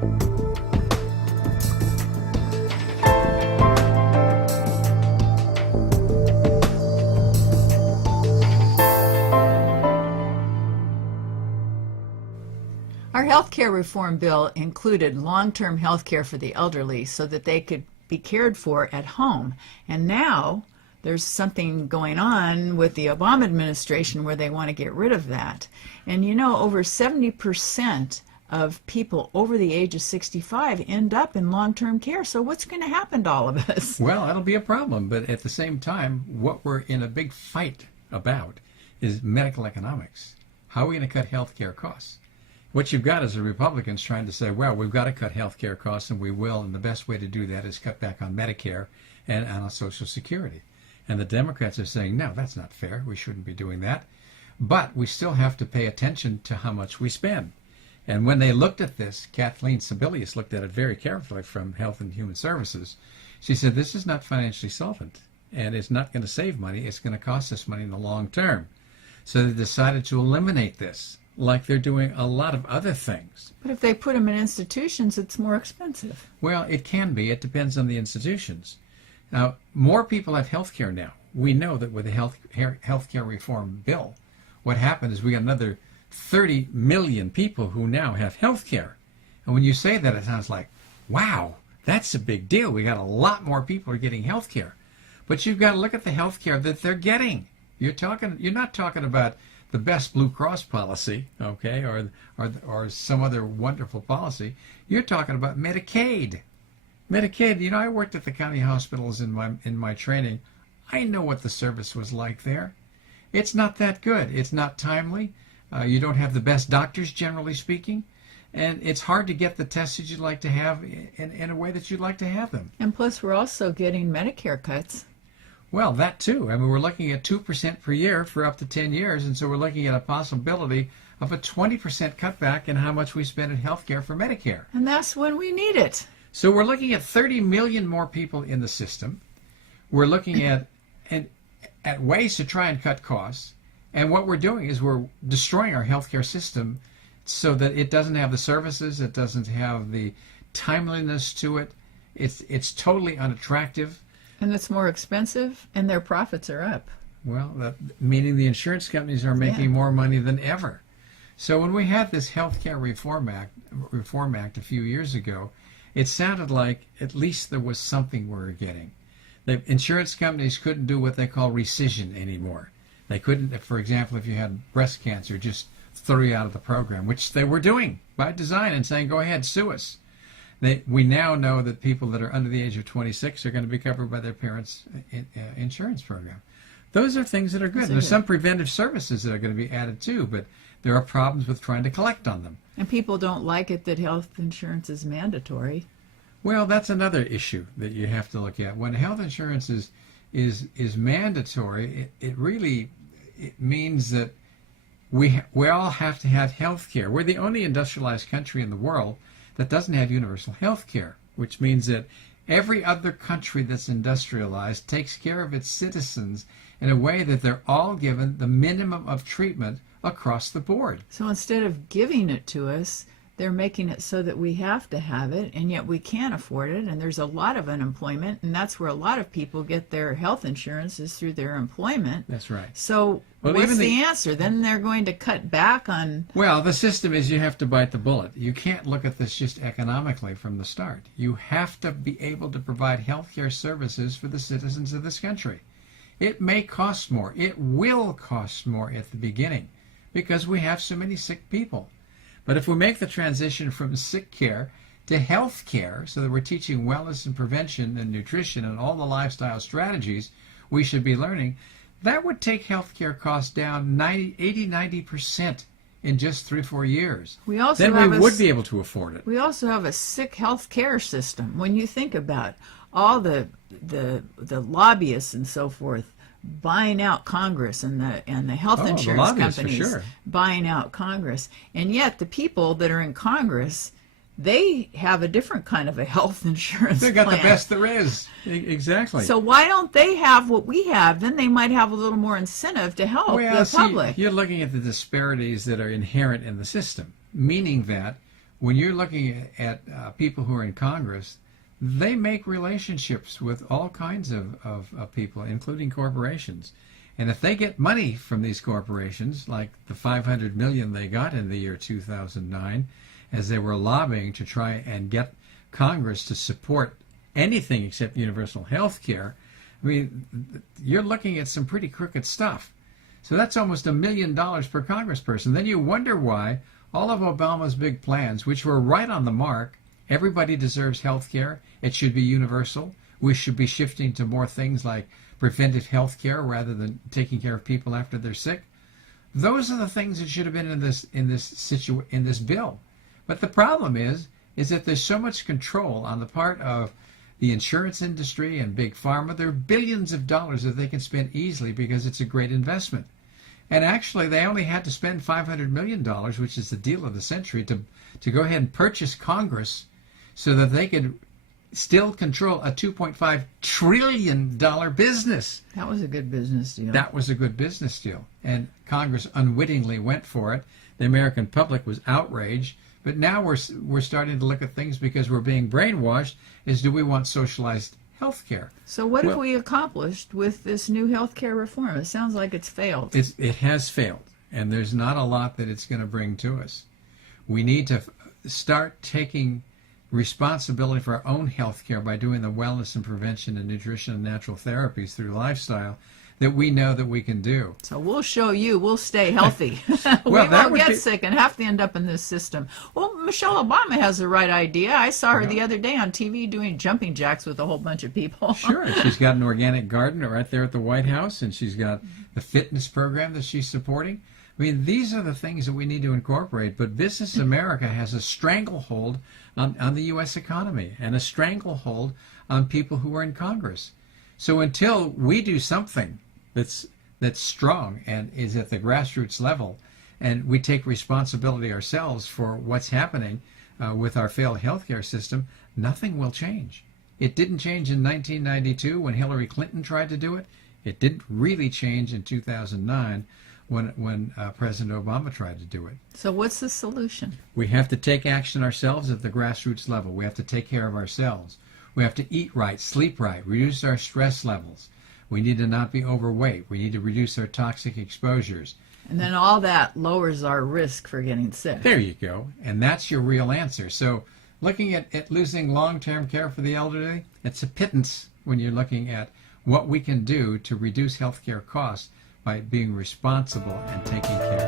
Our health care reform bill included long-term health care for the elderly so that they could be cared for at home. And now there's something going on with the Obama administration where they want to get rid of that. And you know, over 70% of people over the age of 65 end up in long-term care. So what's going to happen to all of us? Well, that'll be a problem. But at the same time, what we're in a big fight about is medical economics. How are we going to cut health care costs? What you've got is the Republicans trying to say, well, we've got to cut health care costs, and we will, and the best way to do that is cut back on Medicare and on Social Security. And the Democrats are saying, no, that's not fair. We shouldn't be doing that. But we still have to pay attention to how much we spend. And when they looked at this, Kathleen Sebelius looked at it very carefully from Health and Human Services. She said, this is not financially solvent, and it's not going to save money. It's going to cost us money in the long term. So they decided to eliminate this, like they're doing a lot of other things. But if they put them in institutions, it's more expensive. Well, it can be. It depends on the institutions. Now, more people have health care now. We know that with the health care reform bill, what happened is we got another 30 million people who now have health care. And when you say that, it sounds like, wow, that's a big deal. We got a lot more people are getting health care. But you've got to look at the health care that they're getting. You're not talking about the best Blue Cross policy, okay, or some other wonderful policy. You're talking about Medicaid. Medicaid, you know, I worked at the county hospitals in my training. I know what the service was like there. It's not that good. It's not timely. You don't have the best doctors, generally speaking. And it's hard to get the tests that you'd like to have in a way that you'd like to have them. And plus, we're also getting Medicare cuts. Well, that too. I mean, we're looking at 2% per year for up to 10 years, and so we're looking at a possibility of a 20% cutback in how much we spend in health care for Medicare. And that's when we need it. So we're looking at 30 million more people in the system. We're looking at ways to try and cut costs. And what we're doing is we're destroying our healthcare system so that it doesn't have the services, it doesn't have the timeliness to it. It's totally unattractive. And it's more expensive, and their profits are up. Well, meaning the insurance companies are making more money than ever. So when we had this Healthcare Reform Act a few years ago, it sounded like at least there was something we were getting. The insurance companies couldn't do what they call rescission anymore. They couldn't, for example, if you had breast cancer, just throw you out of the program, which they were doing by design and saying, go ahead, sue us. We now know that people that are under the age of 26 are going to be covered by their parents' insurance program. Those are things that are good. There's some preventive services that are going to be added too, but there are problems with trying to collect on them. And people don't like it that health insurance is mandatory. Well, that's another issue that you have to look at. When health insurance is mandatory, it really means that we all have to have health care. We're the only industrialized country in the world that doesn't have universal health care, which means that every other country that's industrialized takes care of its citizens in a way that they're all given the minimum of treatment across the board. So instead of giving it to us, they're making it so that we have to have it, and yet we can't afford it, and there's a lot of unemployment, and that's where a lot of people get their health insurance is through their employment. That's right. So what's the answer? Then they're going to cut back on... Well, the system is you have to bite the bullet. You can't look at this just economically from the start. You have to be able to provide health care services for the citizens of this country. It may cost more. It will cost more at the beginning because we have so many sick people. But if we make the transition from sick care to health care so that we're teaching wellness and prevention and nutrition and all the lifestyle strategies we should be learning, that would take health care costs down 80-90% in just 3 or 4 years. We also then we would be able to afford it. We also have a sick health care system. When you think about all the lobbyists and so forth buying out Congress and the health insurance companies buying out Congress, and yet the people that are in Congress, they have a different kind of a health insurance They got plan. the best there is. Exactly. So why don't they have what we have? Then they might have a little more incentive to help the public. You're looking at the disparities that are inherent in the system, meaning that when you're looking at people who are in Congress, they make relationships with all kinds of people, including corporations. And if they get money from these corporations, like the $500 million they got in the year 2009, as they were lobbying to try and get Congress to support anything except universal health care, I mean, you're looking at some pretty crooked stuff. So that's almost $1 million per congressperson. Then you wonder why all of Obama's big plans, which were right on the mark, everybody deserves health care, it should be universal, we should be shifting to more things like preventive health care rather than taking care of people after they're sick. Those are the things that should have been in this bill. But the problem is that there's so much control on the part of the insurance industry and big pharma. There are billions of dollars that they can spend easily because it's a great investment. And actually, they only had to spend $500 million, which is the deal of the century, to go ahead and purchase Congress so that they could still control a $2.5 trillion business. That was a good business deal. That was a good business deal. And Congress unwittingly went for it. The American public was outraged. But now we're starting to look at things because we're being brainwashed is, do we want socialized health care? So what have we accomplished with this new health care reform? It sounds like it's failed. It has failed. And there's not a lot that it's going to bring to us. We need to start taking responsibility for our own health care by doing the wellness and prevention and nutrition and natural therapies through lifestyle that we know that we can do. So we'll show you. We'll stay healthy. Well, we won't get sick and have to end up in this system. Well, Michelle Obama has the right idea. I saw her the other day on TV doing jumping jacks with a whole bunch of people. Sure. She's got an organic garden right there at the White House, and she's got the fitness program that she's supporting. I mean, these are the things that we need to incorporate. But Business America has a stranglehold on the U.S. economy and a stranglehold on people who are in Congress. So until we do something that's strong and is at the grassroots level, and we take responsibility ourselves for what's happening with our failed healthcare system, nothing will change. It didn't change in 1992 when Hillary Clinton tried to do it. It didn't really change in 2009 when President Obama tried to do it. So what's the solution? We have to take action ourselves at the grassroots level. We have to take care of ourselves. We have to eat right, sleep right, reduce our stress levels. We need to not be overweight. We need to reduce our toxic exposures. And then all that lowers our risk for getting sick. There you go. And that's your real answer. So looking at losing long-term care for the elderly, it's a pittance when you're looking at what we can do to reduce health care costs by being responsible and taking care.